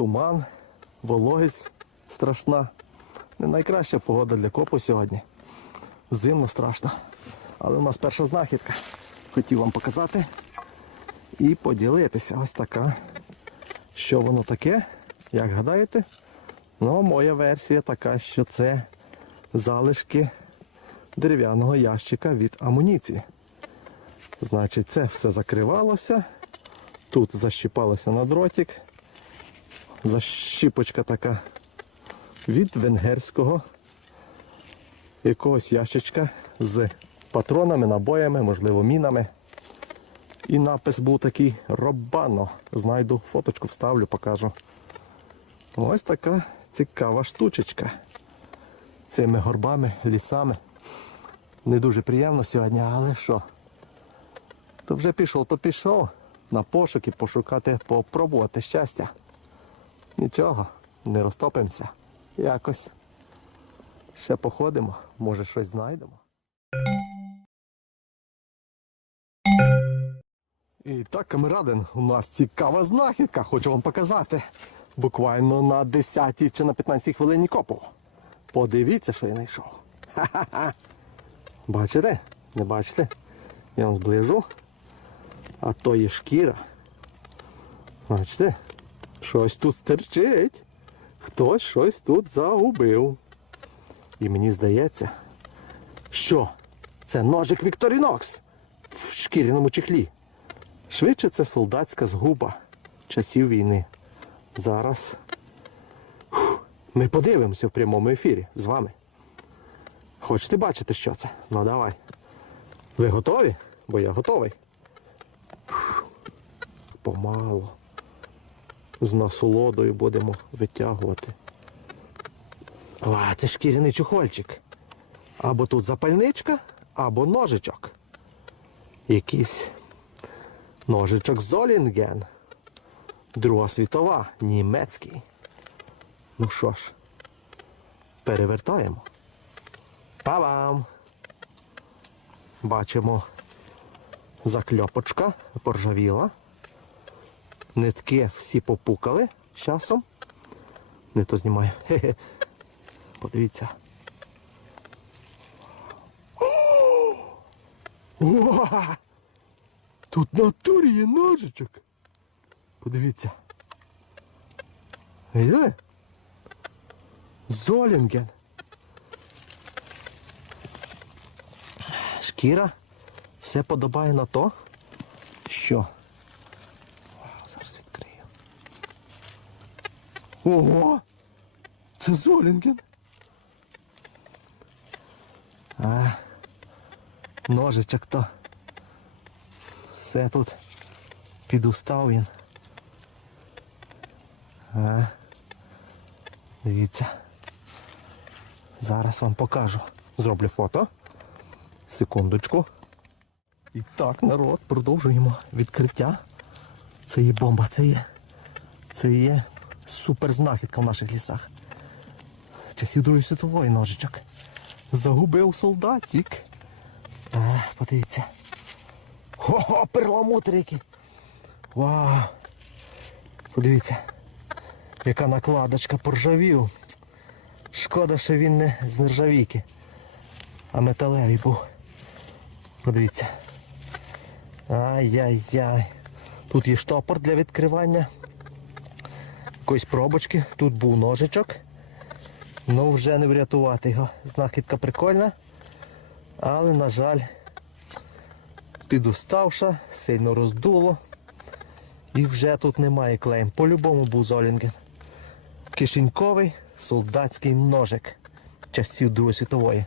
туман, вологість страшна. Не найкраща погода для копу сьогодні. Зимно страшно. Але у нас перша знахідка. Хотів вам показати і поділитися. Ось така. Що воно таке? Як гадаєте? Ну, моя версія така, що це залишки дерев'яного ящика від амуніції. Значить, це все закривалося. Тут защіпалося на дротик защіпочка така від венгерського якогось ящичка з патронами, набоями, можливо, мінами. І напис був такий Робано. Знайду фоточку, вставлю, покажу. Ось така цікава штучечка. Цими горбами, лісами. Не дуже приємно сьогодні, але що? То вже пішов, то пішов на пошуки, пошукати, попробувати щастя. Нічого, не розтопимося. Якось. Ще походимо, може щось знайдемо. І так, камерадин, у нас цікава знахідка, хочу вам показати. Буквально на 10 чи на 15 хвилині копу. Подивіться, що я знайшов. ха ха Бачите? Не бачите? Я вам зближу. А то є шкіра. Бачите? Щось тут стерчить. Хтось щось тут загубив. І мені здається, що це ножик Вікторінокс в шкіряному чехлі. Швидше це солдатська згуба часів війни. Зараз Фух. ми подивимося в прямому ефірі з вами. Хочете бачити, що це? Ну давай. Ви готові? Бо я готовий. Фух. Помало з насолодою будемо витягувати. А, це шкіряний чухольчик. Або тут запальничка, або ножичок. Якийсь ножичок Золінген. Друга світова, німецький. Ну що ж, перевертаємо. Па-бам! Бачимо закльопочка поржавіла. Нитки всі попукали з часом. Не то знімаю. Хе -хе. Подивіться. О! Тут на турі є ножичок. Подивіться. Видели? Золінген. Шкіра все подобає на то, що Ого! Це Золінген. А, Ножичок то. Все тут підустав він. А, Дивіться. Зараз вам покажу. Зроблю фото. Секундочку. І так, народ, продовжуємо відкриття. Це є бомба, це є. Це є Супер знахідка в наших лісах. Часів Другої світової ножичок. Загубив солдатик. А, е, подивіться. Хо-хо, перламутрики. Вау! Подивіться, яка накладочка поржавів. Шкода, що він не з нержавійки, а металевий був. Подивіться. Ай-яй-яй. Тут є штопор для відкривання якоїсь пробочки. Тут був ножичок. Ну вже не врятувати його. Знахідка прикольна. Але, на жаль, підуставша, сильно роздуло. І вже тут немає клеєм. По-любому був золінген. Кишеньковий солдатський ножик часів Другої світової.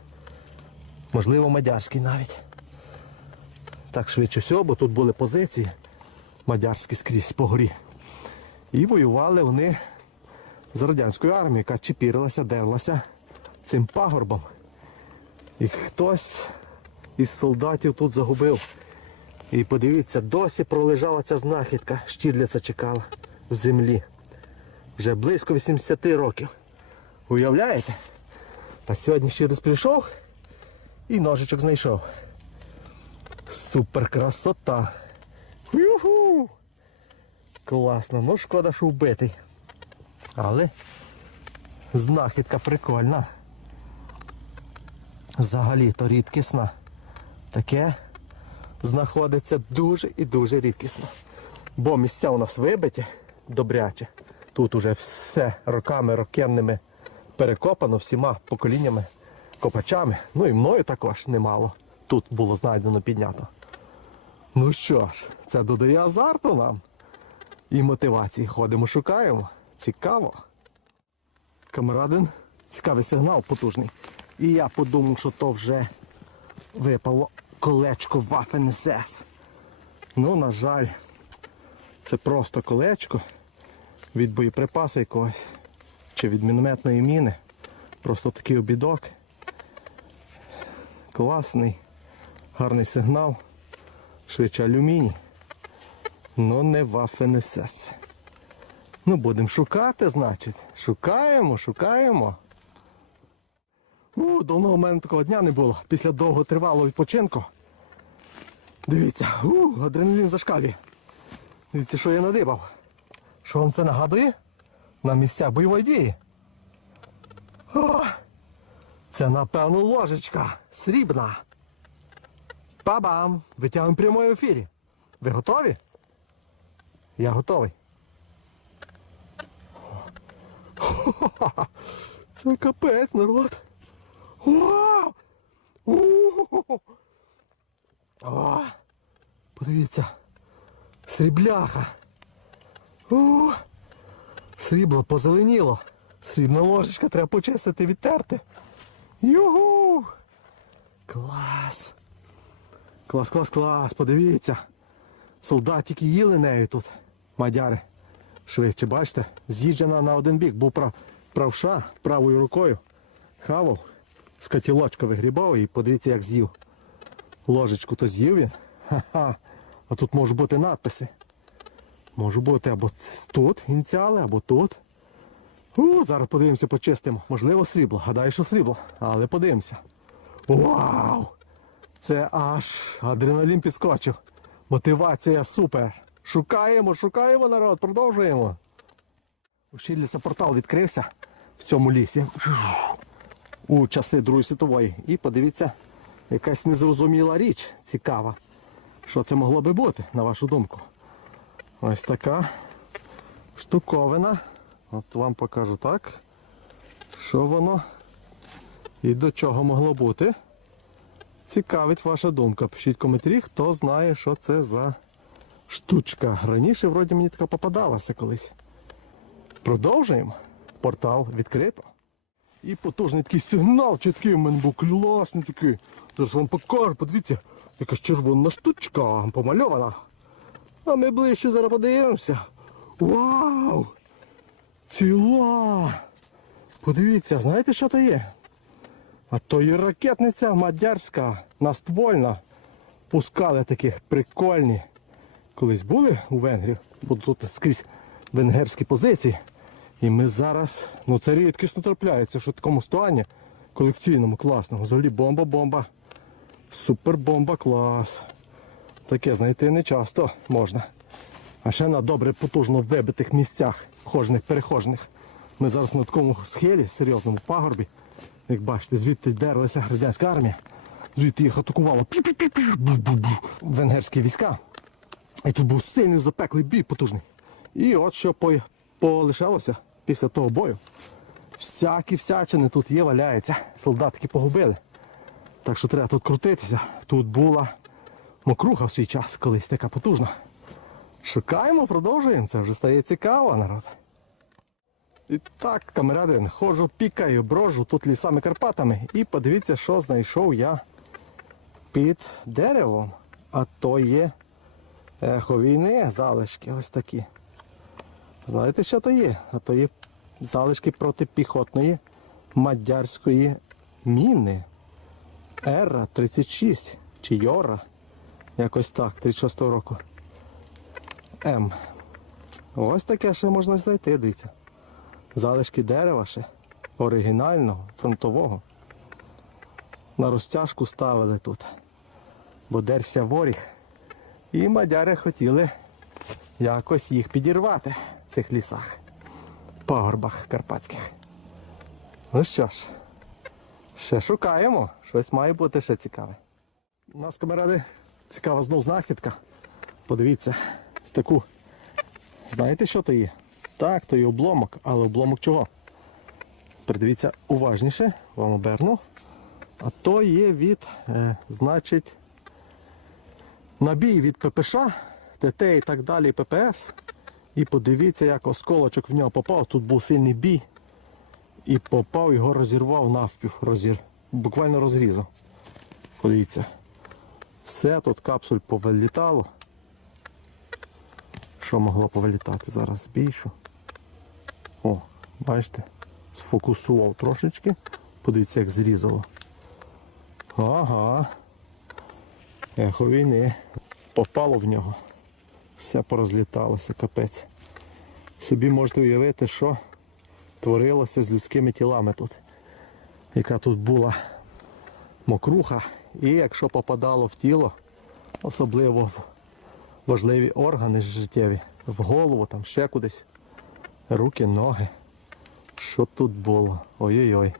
Можливо, мадярський навіть. Так швидше всього, бо тут були позиції. Мадярські скрізь по горі. І воювали вони з радянською армією, яка чіпірилася, дерлася цим пагорбом. І хтось із солдатів тут загубив. І подивіться, досі пролежала ця знахідка, щідлиця чекала в землі. Вже близько 80 років. Уявляєте? А сьогодні ще раз прийшов і ножичок знайшов. Супер красота! Юху! Класно, ну шкода, що вбитий. Але знахідка прикольна. Взагалі то рідкісна. Таке знаходиться дуже і дуже рідкісно. Бо місця у нас вибиті добряче. Тут уже все роками рокенними перекопано всіма поколіннями копачами. Ну і мною також немало. Тут було знайдено піднято. Ну що ж, це додає азарту нам і мотивації. Ходимо, шукаємо. Цікаво. Камерадин. Цікавий сигнал потужний. І я подумав, що то вже випало колечко Waffen SS. Ну, на жаль, це просто колечко від боєприпасу якогось чи від мінометної міни. Просто такий обідок. Класний, гарний сигнал. Швидше алюміній. Ну не вафенесес. Ну, будемо шукати, значить. Шукаємо, шукаємо. У, давно у мене такого дня не було. Після довготривалого відпочинку. Дивіться, у, адреналін зашкалює. Дивіться, що я надибав. Що вам це нагадує? На місцях бойової дії. О! Це напевно ложечка. Срібна. Па-бам! Витягуємо прямої ефірі. Ви готові? Я готовий. Це капець, народ. Вау! О! Подивіться. Срібляха. Срібло позеленіло. Срібна ложечка треба почистити, відтерти. Югу! Клас! Клас, клас, клас, подивіться. Солдатики їли нею тут мадяри швидше. Бачите? З'їжджена на один бік, був прав, правша правою рукою. Хавав, з котілочка вигрібав і подивіться, як з'їв. Ложечку то з'їв він. Ха-ха. А тут можуть бути надписи. Може бути або тут ініціали, або тут. У, Зараз подивимося, почистимо. Можливо, срібло. Гадаю, що срібло, але подивимося. Вау! Це аж адреналін підскочив. Мотивація супер. Шукаємо, шукаємо народ, продовжуємо. Ущільниця портал відкрився в цьому лісі у часи Другої світової. І подивіться, якась незрозуміла річ цікава. Що це могло би бути, на вашу думку? Ось така штуковина. От вам покажу так. Що воно і до чого могло бути. Цікавить ваша думка. Пишіть коментарі, хто знає, що це за штучка. Раніше вроді мені така попадалася колись. Продовжуємо. Портал відкрито. І потужний такий сигнал чіткий в мене був класний такий. Зараз вам покажу, подивіться, якась червона штучка помальована. А ми ближче зараз подивимося. Вау! Ціла! Подивіться, знаєте що то є? А то є ракетниця мадярська, наствольна. Пускали такі прикольні колись були у Венгрії, бо тут скрізь венгерські позиції. І ми зараз, ну це рідкісно трапляється, що в такому стані колекційному, класному. Взагалі бомба-бомба. Супер-бомба, клас. Таке знайти не часто можна. А ще на добре потужно вибитих місцях хожних, перехожних. Ми зараз на такому схилі, серйозному пагорбі. Як бачите, звідти дерлася радянська армія, звідти їх атакувала Венгерські війська. І тут був сильний запеклий бій потужний. І от що по... полишалося після того бою. Всякі всячини тут є, валяється. Солдатики погубили. Так що треба тут крутитися. Тут була мокруха в свій час, колись така потужна. Шукаємо, продовжуємо, це вже стає цікаво, народ. І так, камерадин, ходжу, пікаю, брожу тут лісами Карпатами. І подивіться, що знайшов я під деревом. А то є ехо війни, залишки ось такі. Знаєте, що то є? А то є залишки протипіхотної мадярської міни. Ера 36 чи Йора. Якось так, 36 го року. М. Ось таке ще можна знайти, дивіться. Залишки дерева ще оригінального, фронтового. На розтяжку ставили тут. Бо дерся воріг. І мадяри хотіли якось їх підірвати в цих лісах, пагорбах карпатських. Ну що ж, ще шукаємо, щось має бути ще цікаве. У нас, камеради, цікава знов знахідка. Подивіться, з таку. Знаєте, що то є? Так, то є обломок, але обломок чого? Придивіться уважніше, вам оберну. А то є від, е, значить, набій від ППШ, ТТ і так далі, ППС. І подивіться, як осколочок в нього попав. Тут був сильний бій. І попав, його розірвав навпів, розір. буквально розрізав. Подивіться. Все, тут капсуль повилітало. Що могло повилітати? Зараз більшу. О, бачите, сфокусував трошечки. Подивіться, як зрізало. Ага. Ехо війни. Попало в нього. Все порозліталося, капець. Собі можете уявити, що творилося з людськими тілами тут. Яка тут була мокруха. І якщо попадало в тіло, особливо в важливі органи життєві, в голову, там ще кудись, руки, ноги. Що тут було? Ой-ой-ой.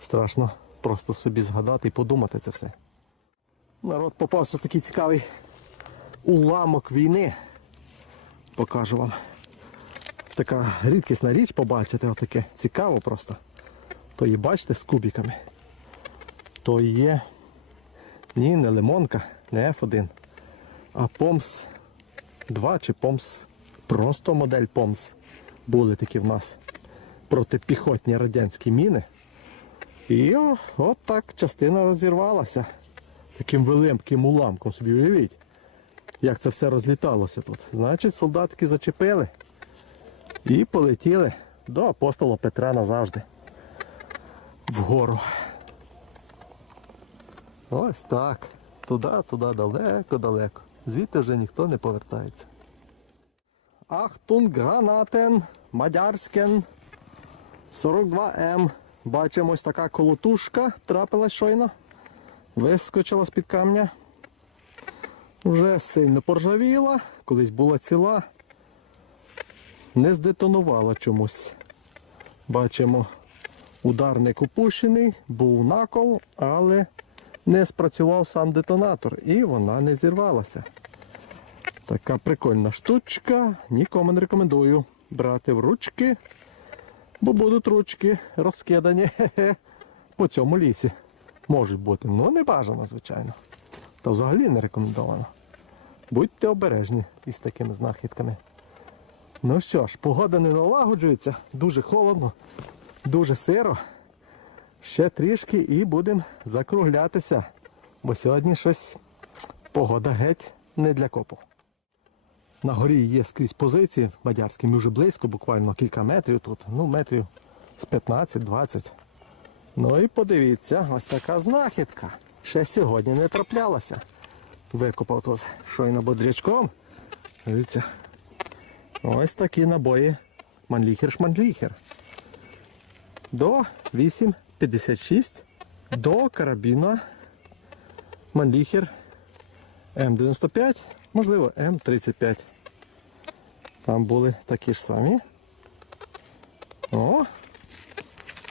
Страшно просто собі згадати і подумати це все. Народ попався такий цікавий уламок війни. Покажу вам. Така рідкісна річ побачите, отаке цікаво просто. То є, бачите, з кубіками. То є ні, не лимонка, не F1, а Помс 2 чи Помс. Просто модель Помс. Були такі в нас протипіхотні радянські міни. І о, от так частина розірвалася. Таким велимким уламком собі уявіть, як це все розліталося тут. Значить, солдатики зачепили і полетіли до апостола Петра назавжди. Вгору. Ось так. Туди, туди, далеко-далеко. Звідти вже ніхто не повертається. Ахтунгранатен Мадярськен 42М. Бачимо ось така колотушка трапилась щойно. Вискочила з-під камня. Вже сильно поржавіла, колись була ціла, не здетонувала чомусь. Бачимо, ударник опущений, був накол, але не спрацював сам детонатор і вона не зірвалася. Така прикольна штучка, нікому не рекомендую брати в ручки, бо будуть ручки розкидані по цьому лісі. Можуть бути, але ну, не бажано, звичайно. Та взагалі не рекомендовано. Будьте обережні із такими знахідками. Ну що ж, погода не налагоджується, дуже холодно, дуже сиро. Ще трішки і будемо закруглятися. Бо сьогодні щось погода геть не для копу. На горі є скрізь позиції бадярські, ми вже близько, буквально кілька метрів тут, ну метрів з 15-20. Ну і подивіться, ось така знахідка. Ще сьогодні не траплялася. Викопав тут щойно бодрячком. Дивіться. Ось такі набої. Манліхер-шманліхер. До 8,56 до карабіна Манліхер М95, можливо, М35. Там були такі ж самі. О!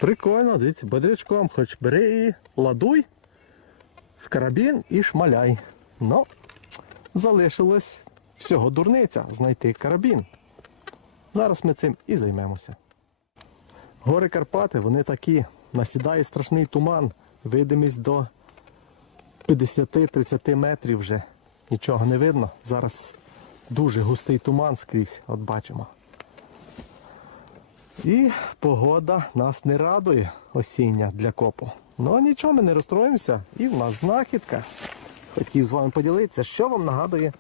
Прикольно, дивіться, бодрячком хоч бери і ладуй в карабін і шмаляй. Ну, залишилось всього дурниця знайти карабін. Зараз ми цим і займемося. Гори Карпати, вони такі, насідає страшний туман, видимість до 50-30 метрів вже. Нічого не видно. Зараз дуже густий туман скрізь, от бачимо. І погода нас не радує осіння для копу. Ну нічого, ми не розстроїмося. І в нас знахідка. Хотів з вами поділитися, що вам нагадує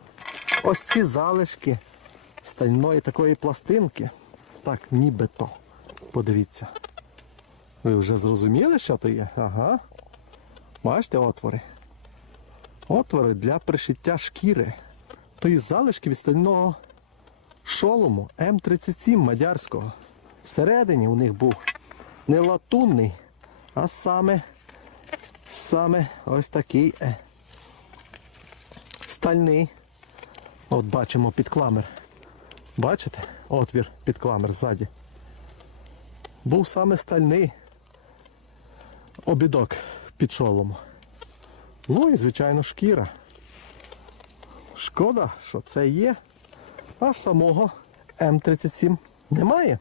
ось ці залишки стальної такої пластинки. Так, нібито. Подивіться. Ви вже зрозуміли, що то є? Ага. Бачите отвори? Отвори для пришиття шкіри. Тої залишки від стального шолому М37 мадярського всередині у них був не латунний, а саме саме ось такий е, стальний. От бачимо підкламер. Бачите? Отвір підкламер ззаді. Був саме стальний обідок під шолом. Ну і, звичайно, шкіра. Шкода, що це є, а самого М37 немає.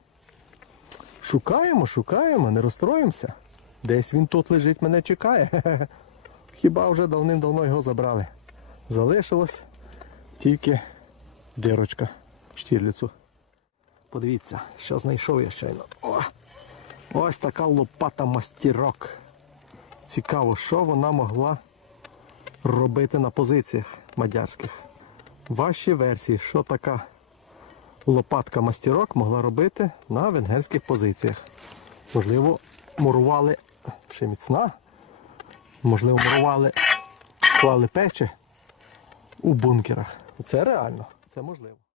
Шукаємо, шукаємо, не розстроїмося. Десь він тут лежить, мене чекає. Хіба вже давним-давно його забрали. Залишилось тільки дирочка штірліцу. Подивіться, що знайшов я щойно. О! Ось така лопата мастірок. Цікаво, що вона могла робити на позиціях мадярських. Ваші версії, що така лопатка мастерок могла робити на венгерських позиціях. Можливо, мурували ще міцна, можливо, мурували, клали печі у бункерах. Це реально, це можливо.